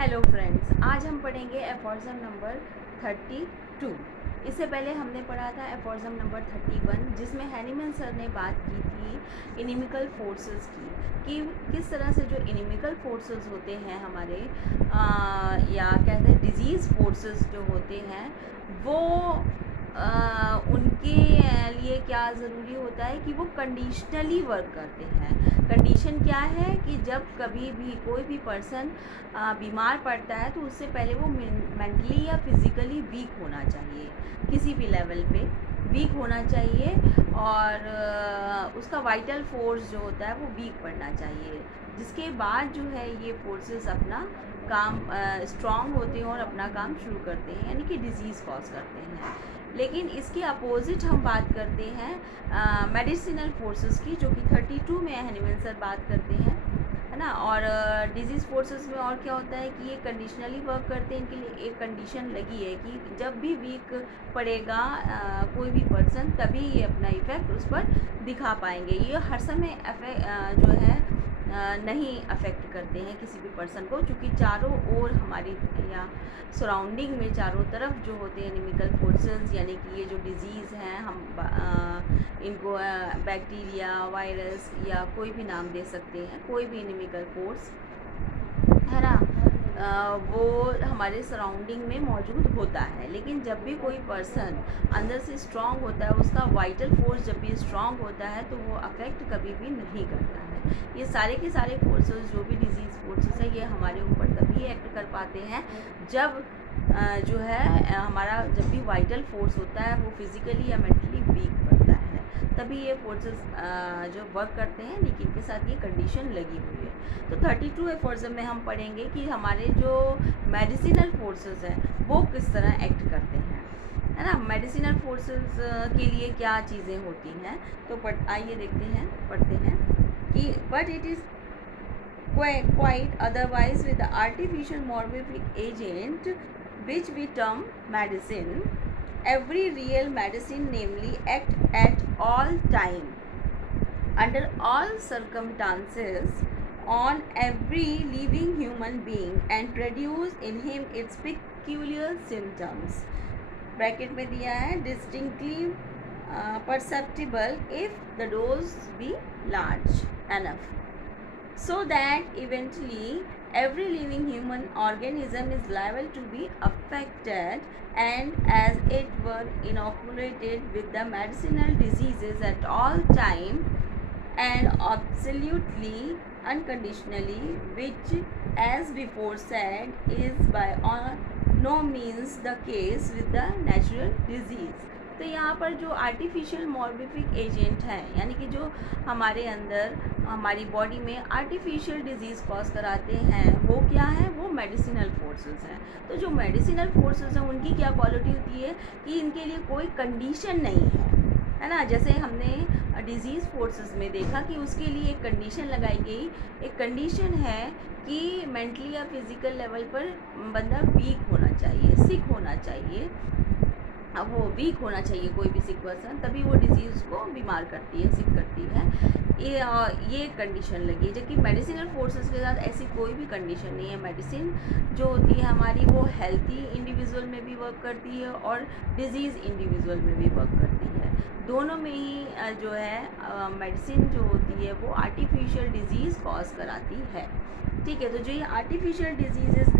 Hello friends, आज हम पढ़ेंगे एफॉर्ज़म नंबर 32। इससे पहले हमने पढ़ा था एफॉर्ज़म नंबर 31, जिसमें हैनीमैन सर ने बात की थी इनिमिकल फोर्सेस की, कि किस तरह से जो इनिमिकल फोर्सेस होते हैं हमारे या कहते हैं डिजीज़ फोर्सेस जो होते हैं वो उनके लिए क्या ज़रूरी होता है कि वो कंडीशनली वर्क करते हैं। कंडीशन क्या है कि जब कभी भी कोई भी पर्सन बीमार पड़ता है तो उससे पहले वो मेंटली या फिज़िकली वीक होना चाहिए, किसी भी लेवल पे वीक होना चाहिए, और उसका वाइटल फोर्स जो होता है वो वीक पड़ना चाहिए, जिसके बाद जो है ये फोर्सेस अपना काम स्ट्रॉन्ग होते हैं और अपना काम शुरू करते हैं, यानी कि डिजीज़ कॉज करते हैं। लेकिन इसके अपोजिट हम बात करते हैं मेडिसिनल फोर्सेस की, जो कि 32 में हैनीमैन सर बात करते हैं, है ना। और डिजीज़ फोर्सेस में और क्या होता है कि ये कंडीशनली वर्क करते हैं। इनके लिए एक कंडीशन लगी है कि जब भी वीक पड़ेगा कोई भी पर्सन, तभी ये अपना इफ़ेक्ट उस पर दिखा पाएंगे। ये हर समय जो है नहीं अफेक्ट करते हैं किसी भी पर्सन को, क्योंकि चारों ओर हमारी या सराउंडिंग में चारों तरफ जो होते हैं इनिमिकल फोर्सेस, यानी कि ये जो डिजीज़ हैं हम इनको बैक्टीरिया, वायरस या कोई भी नाम दे सकते हैं, कोई भी इनिमिकल फोर्स है ना, वो हमारे सराउंडिंग में मौजूद होता है। लेकिन जब भी कोई पर्सन अंदर से स्ट्रांग होता है, उसका वाइटल फोर्स जब भी स्ट्रांग होता है, तो वो अफेक्ट कभी भी नहीं करता है। ये सारे के सारे फोर्सेस, जो भी डिजीज़ फोर्सेस है, ये हमारे ऊपर तभी एक्ट कर पाते हैं जब जो है हमारा जब भी वाइटल फोर्स होता है वो फिज़िकली या मेंटली वीक पड़ता है, तभी ये फोर्सेस जो वर्क करते हैं। लेकिन इनके साथ ये कंडीशन लगी हुई है। तो 32 एफॉर्ज़म में हम पढ़ेंगे कि हमारे जो मेडिसिनल फोर्सेस हैं वो किस तरह एक्ट करते हैं, है ना। मेडिसिनल फोर्सेस के लिए क्या चीज़ें होती हैं, तो आइए देखते हैं, पढ़ते हैं कि but it is quite otherwise with the artificial morphic agent which we term medicine. Every real medicine namely act at all time, under all circumstances, on every living human being and produce in him its peculiar symptoms. Bracket में दिया है distinctly perceptible if the dose be large enough, so that eventually every living human organism is liable to be affected and as it were inoculated with the medicinal diseases at all time and absolutely unconditionally, which as before said is by no means the case with the natural disease. तो यहाँ पर जो artificial मॉर्बिफिक agent हैं, यानी कि जो हमारे अंदर हमारी बॉडी में आर्टिफिशियल डिजीज़ कॉज कराते हैं, वो क्या है, वो मेडिसिनल फोर्सेस हैं। तो जो मेडिसिनल फोर्सेस हैं उनकी क्या क्वालिटी होती है कि इनके लिए कोई कंडीशन नहीं है ना। जैसे हमने डिजीज़ फोर्सेस में देखा कि उसके लिए एक कंडीशन लगाई गई, एक कंडीशन है कि मेंटली या फिज़िकल लेवल पर बंदा वीक होना चाहिए, सिक होना चाहिए। अब वो वीक होना चाहिए कोई भी सिक पर्सन, तभी वो डिजीज़ को बीमार करती है, सिक करती है। ये कंडीशन लगी है। जबकि मेडिसिनल फोर्सेस के साथ ऐसी कोई भी कंडीशन नहीं है। मेडिसिन जो होती है हमारी, वो हेल्थी इंडिविजुअल में भी वर्क करती है और डिजीज़ इंडिविजुअल में भी वर्क करती है। दोनों में ही जो है मेडिसिन जो होती है वो आर्टिफिशियल डिजीज़ कॉज कराती है। ठीक है, तो जो ये आर्टिफिशियल डिजीज़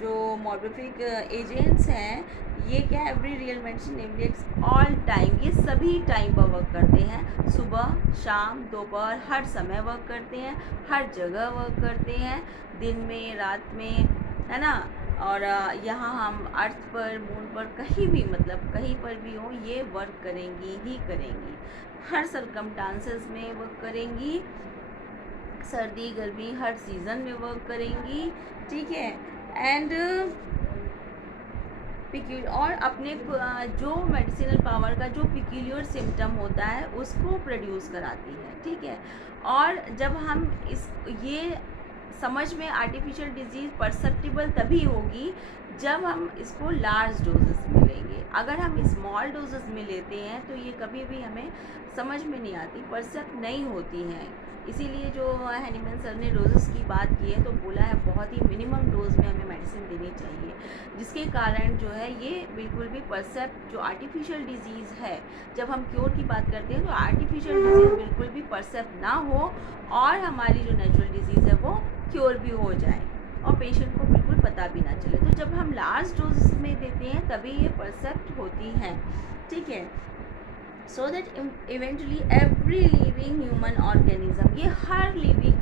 जो मॉर्बिफिक एजेंट्स हैं, ये क्या है, एवरी रियल मेडिसिन नेमली ऑल टाइम, ये सभी टाइम पर वर्क करते हैं। सुबह, शाम, दोपहर, हर समय वर्क करते हैं, हर जगह वर्क करते हैं, दिन में, रात में, है ना। और यहाँ हम अर्थ पर, मून पर, कहीं भी, मतलब कहीं पर भी हो, ये वर्क करेंगी ही करेंगी। हर सर्कमस्टांसेस में वर्क करेंगी, सर्दी गर्मी हर सीज़न में वर्क करेंगी। ठीक है, एंड और अपने जो मेडिसिनल पावर का जो पिक्यूलियर सिम्टम होता है उसको प्रोड्यूस कराती है। ठीक है, और जब हम ये समझ में आर्टिफिशियल डिजीज़ परसेप्टिबल तभी होगी जब हम इसको लार्ज डोजेस में लेंगे। अगर हम स्मॉल डोजेस में लेते हैं तो ये कभी भी हमें समझ में नहीं आती, परसेप्ट नहीं होती हैं। इसीलिए जो हैनीमैन सर ने डोजेस की बात की है तो बोला है बहुत ही मिनिमम डोज में हमें मेडिसिन देनी चाहिए, जिसके कारण जो है ये बिल्कुल भी परसेप्ट जो आर्टिफिशियल डिजीज़ है, जब हम क्योर की बात करते हैं तो आर्टिफिशियल डिजीज़ बिल्कुल भी परसेप्ट ना हो और हमारी जो नेचुरल डिजीज़ है वो क्योर भी हो जाए और पेशेंट को बिल्कुल पता भी ना चले। तो जब हम लार्ज डोज में देते हैं तभी ये परसेप्ट होती हैं, ठीक है। So that eventually every living human organism, ये हर लिविंग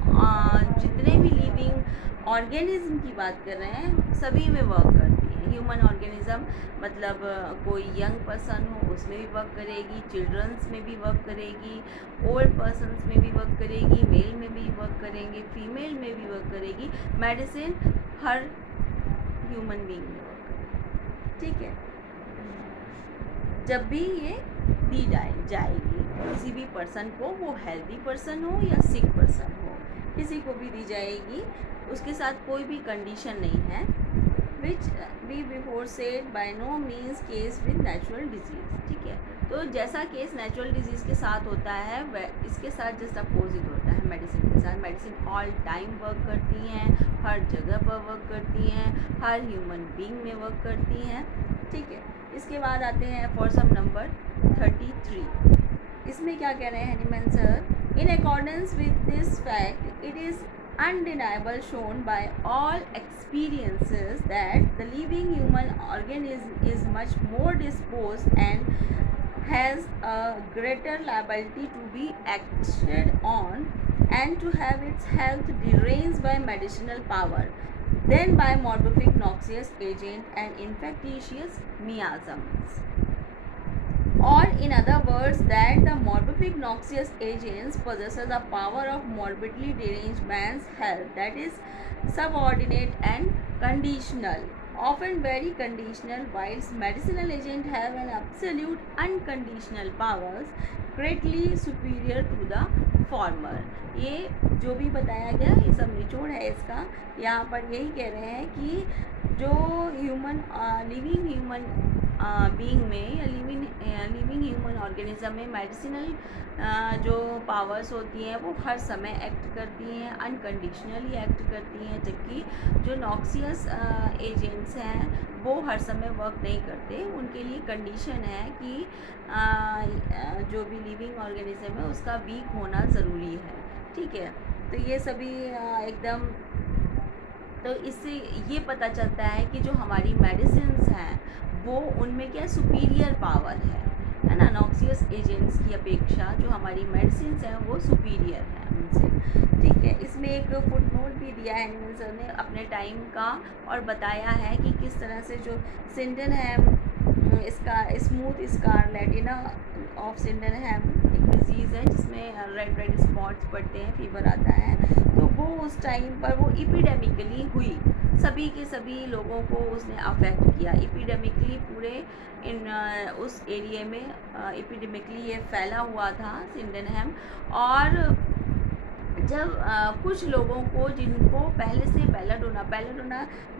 जितने भी लिविंग ऑर्गेनिज्म की बात कर रहे हैं सभी में वर्क करती है। ह्यूमन ऑर्गेनिज्म मतलब कोई यंग पर्सन हो उसमें भी वर्क करेगी, चिल्ड्रंस में भी वर्क करेगी, ओल्ड पर्सनस में भी वर्क करेगी, मेल में भी वर्क करेंगे, फीमेल में भी वर्क करेगी। मेडिसिन हर ह्यूमन बीइंग में वर्क करेगी, ठीक है। जब भी ये दी जाएगी किसी भी पर्सन को, वो हेल्दी पर्सन हो या सिक पर्सन हो, किसी को भी दी जाएगी, उसके साथ कोई भी कंडीशन नहीं है। Which we before said by no means case with natural disease, ठीक है। तो जैसा केस नेचुरल डिजीज़ के साथ होता है वह इसके साथ जस्ट अपोजिट होता है मेडिसिन के साथ। मेडिसिन ऑल टाइम वर्क करती हैं, हर जगह पर वर्क करती हैं, हर ह्यूमन बीइंग में वर्क करती हैं, ठीक है। इसके बाद आते हैं फॉर सम नंबर 33। इसमें क्या कह रहे हैं Hahnemann sir? In accordance with this fact it is undeniable shown by all experiences that the living human organism is much more disposed and has a greater liability to be acted on and to have its health deranged by medicinal power than by morbific noxious agent and infectious miasms. Or in other words, that the morbific noxious agents possesses a power of morbidly deranged man's health that is subordinate and conditional, often very conditional, whilst medicinal agents have an absolute unconditional powers greatly superior to the former. ये जो भी बताया गया ये सब निचोड़ है इसका। यहाँ पर यही कह रहे हैं कि जो लिविंग ह्यूमन बीइंग में या लिविंग ह्यूमन ऑर्गेनिज्म में मेडिसिनल जो पावर्स होती हैं वो हर समय एक्ट करती हैं, अनकंडीशनली एक्ट करती हैं, जबकि जो नॉक्सियस एजेंट्स हैं वो हर समय वर्क नहीं करते। उनके लिए कंडीशन है कि जो भी लिविंग ऑर्गेनिज्म है उसका वीक होना ज़रूरी है, ठीक है। तो ये सभी एकदम, तो इससे ये पता चलता है कि जो हमारी मेडिसिन्स हैं वो उनमें क्या सुपीरियर पावर है ना, नॉक्सियस एजेंट्स की अपेक्षा जो हमारी मेडिसिन्स हैं वो सुपीरियर हैं उनसे, ठीक है। इसमें एक फुटनोट भी दिया है हैनीमैन सर ने अपने टाइम का और बताया है कि किस तरह से जो सिंडेनहैम इसका स्मूथ स्कारलेटिना ऑफ सिंडेनहैम एक डिजीज़ है जिसमें रेड रेड स्पॉट्स पड़ते हैं, फीवर आता है, तो वो उस टाइम पर वो इपिडेमिकली हुई, सभी के सभी लोगों को उसने अफेक्ट किया इपिडेमिकली, पूरे उस एरिया में इपिडेमिकली ये फैला हुआ था सिंडेनहैम। और जब कुछ लोगों को जिनको पहले से बेलाडोना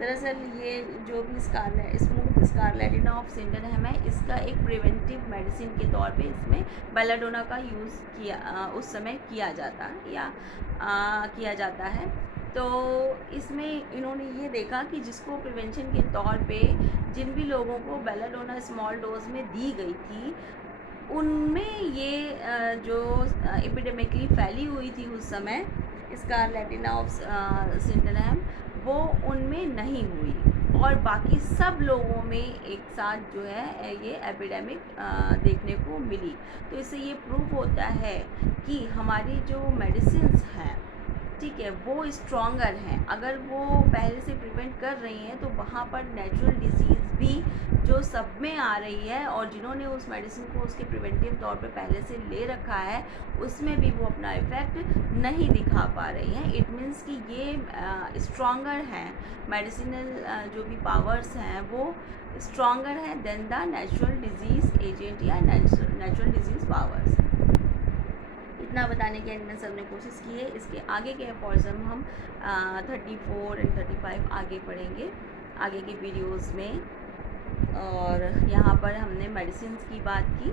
दरअसल ये जो भी स्मूथ स्कारलेटिना ऑफ सिंडेनहैम है इसका एक प्रिवेंटिव मेडिसिन के तौर पे इसमें बेलाडोना का यूज़ किया उस समय किया जाता है। तो इसमें इन्होंने ये देखा कि जिसको प्रिवेंशन के तौर पे जिन भी लोगों को बेलाडोना स्मॉल डोज में दी गई थी उनमें ये जो एपिडेमिकली फैली हुई थी उस समय स्कारलेटिना ऑफ सिंडेनहैम वो उनमें नहीं हुई और बाकी सब लोगों में एक साथ जो है ये एपिडेमिक देखने को मिली। तो इससे ये प्रूव होता है कि हमारी जो मेडिसिन्स हैं, ठीक है, वो स्ट्रॉन्गर हैं। अगर वो पहले से प्रिवेंट कर रही हैं तो वहाँ पर नेचुरल डिजीज़ भी जो सब में आ रही है और जिन्होंने उस मेडिसिन को उसके प्रिवेंटिव तौर पे पहले से ले रखा है उसमें भी वो अपना इफ़ेक्ट नहीं दिखा पा रही हैं। इट मीन्स कि ये स्ट्रॉन्गर हैं, मेडिसिनल जो भी पावर्स हैं वो स्ट्रॉन्गर हैं than the natural disease agent या नेचुरल डिजीज़ पावर्स। इतना बताने की एंड में सर ने कोशिश की है। इसके आगे के एफॉर्जम हम 34 एंड 35 आगे पढ़ेंगे आगे की वीडियोस में। और यहाँ पर हमने मेडिसिन की बात की,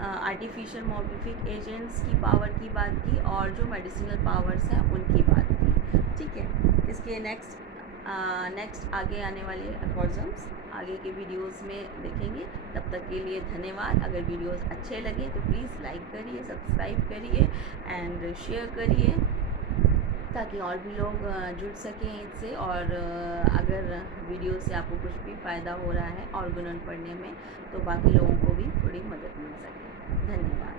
आर्टिफिशियल मॉडिफिक एजेंट्स की पावर की बात की और जो मेडिसिनल पावर्स हैं उनकी बात की। ठीक है, इसके नेक्स्ट आगे आने वाले एफॉर्जम्स आगे के वीडियोस में देखेंगे। तब तक के लिए धन्यवाद। अगर वीडियोस अच्छे लगे तो प्लीज़ लाइक करिए, सब्सक्राइब करिए एंड शेयर करिए ताकि और भी लोग जुड़ सकें इससे। और अगर वीडियो से आपको कुछ भी फ़ायदा हो रहा है ऑर्गेनल पढ़ने में तो बाकी लोगों को भी थोड़ी मदद मिल सके। धन्यवाद।